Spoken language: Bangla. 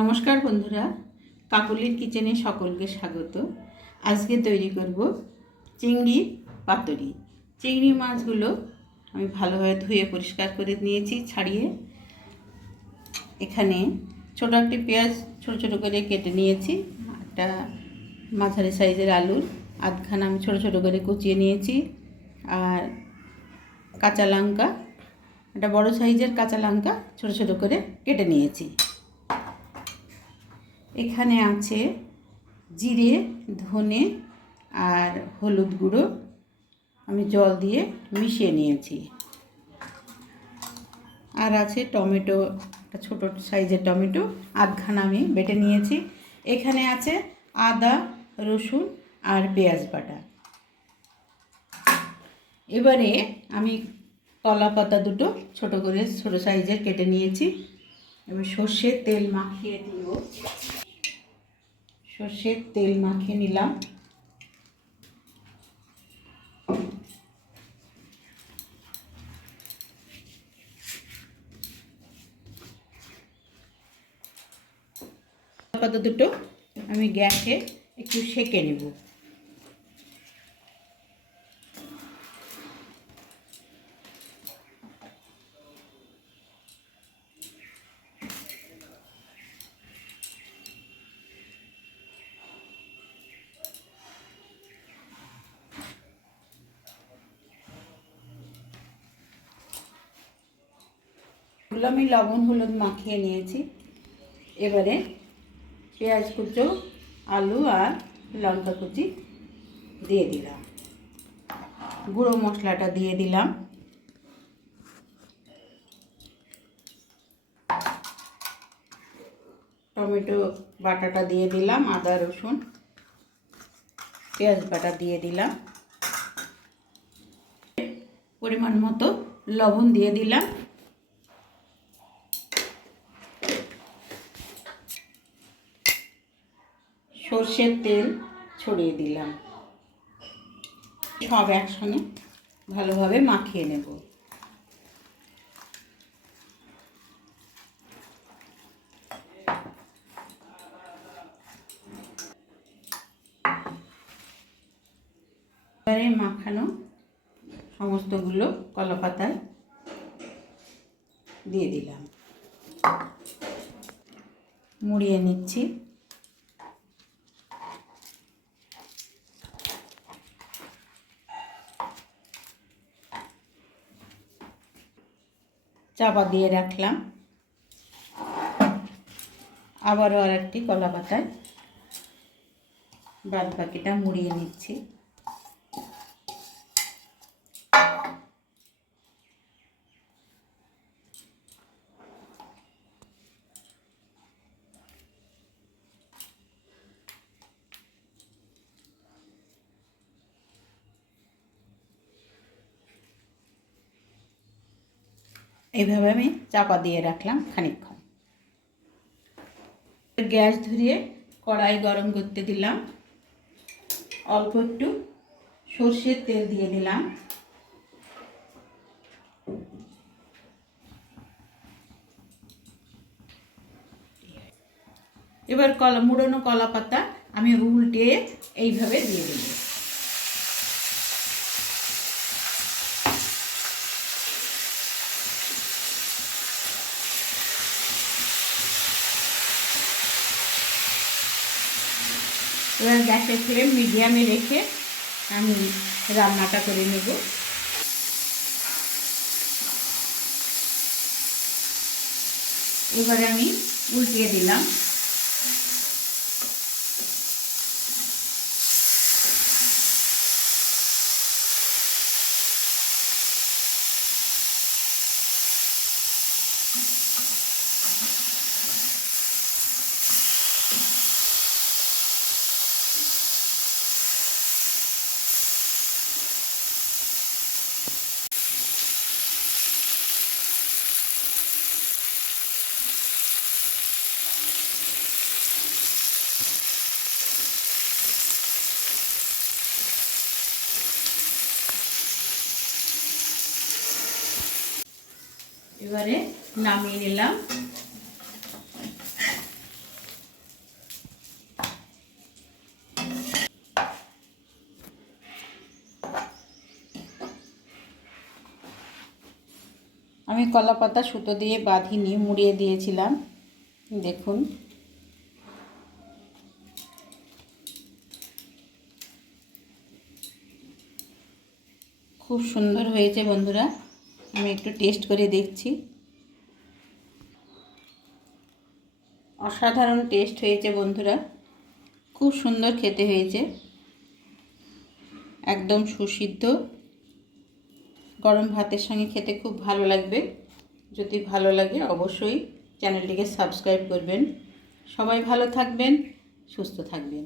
নমস্কার বন্ধুরা, কাকুলির কিচেনে সকলকে স্বাগত। আজকে তৈরি করব চিংড়ি পাতুরি। চিংড়ি মাছগুলো আমি ভালোভাবে ধুয়ে পরিষ্কার করে নিয়েছি, ছাড়িয়ে। এখানে ছোটো একটি পেঁয়াজ ছোটো ছোটো করে কেটে নিয়েছি। একটা মাঝারি সাইজের আলুর আধখানা আমি ছোটো ছোটো করে কুচিয়ে নিয়েছি। আর কাঁচা লঙ্কা, একটা বড় সাইজের কাঁচা লঙ্কা ছোটো ছোটো করে কেটে নিয়েছি। এখানে আছে জিরে, ধনে আর হলুদ গুঁড়ো, আমি জল দিয়ে মিশিয়ে নিয়েছি। আর আছে টমেটো, একটা ছোটো সাইজের টমেটো আধখানা আমি বেটে নিয়েছি। এখানে আছে আদা, রসুন আর পেঁয়াজ বাটা। এবারে আমি কলা পাতা দুটো ছোটো করে ছোটো সাইজের কেটে নিয়েছি। এবার সর্ষের তেল মাখিয়ে দিব। সর্ষের তেল মাখিয়ে নিলাম। পাতা দুটো আমি গ্যাসে একটু সেঁকে নেব। আমি লবণ হলুদ মাখিয়ে নিয়েছি। এবারে পেঁয়াজ কুচো, আলু আর লঙ্কা কুচি দিয়ে দিলাম। গুঁড়ো মশলাটা দিয়ে দিলাম। টমেটো বাটাটা দিয়ে দিলাম। আদা রসুন পেঁয়াজ বাটা দিয়ে দিলাম। পরিমাণ মতো লবণ দিয়ে দিলাম। সর্ষের তেল ছড়িয়ে দিলাম। সব একসঙ্গে ভালোভাবে মাখিয়ে নেব। এবারে মাখানো সমস্তগুলো কলা পাতায় দিয়ে দিলাম। মুড়িয়ে নিচ্ছি। চাপা দিয়ে রাখলাম। আবারও আর একটি কলা পাতায় বাদ বাকিটা মুড়িয়ে নিচ্ছি। এইভাবে আমি চাপা দিয়ে রাখলাম খানিকক্ষণ। গ্যাস ধরিয়ে কড়াই গরম করতে দিলাম। অল্প একটু সর্ষের তেল দিয়ে দিলাম। এবার মুড়োনো কলা পাতা আমি উল্টে এইভাবে দিয়ে দিলাম। এবার গ্যাসের ফ্লেম মিডিয়ামে রেখে আমি রান্নাটা করে নেব। এবারে আমি উল্টিয়ে দিলাম। এবারে নামিয়ে নিলাম। আমি কলা পাতা সুতো দিয়ে বাঁধিয়ে মুড়িয়ে দিয়েছিলাম, দেখুন। খুব সুন্দর হয়েছে বন্ধুরা, আমি একটু টেস্ট করে দেখছি। অসাধারণ টেস্ট হয়েছে বন্ধুরা, খুব সুন্দর খেতে হয়েছে, একদম সুসিদ্ধ। গরম ভাতের সঙ্গে খেতে খুব ভালো লাগবে। যদি ভালো লাগে অবশ্যই চ্যানেলটিকে সাবস্ক্রাইব করবেন। সবাই ভালো থাকবেন, সুস্থ থাকবেন।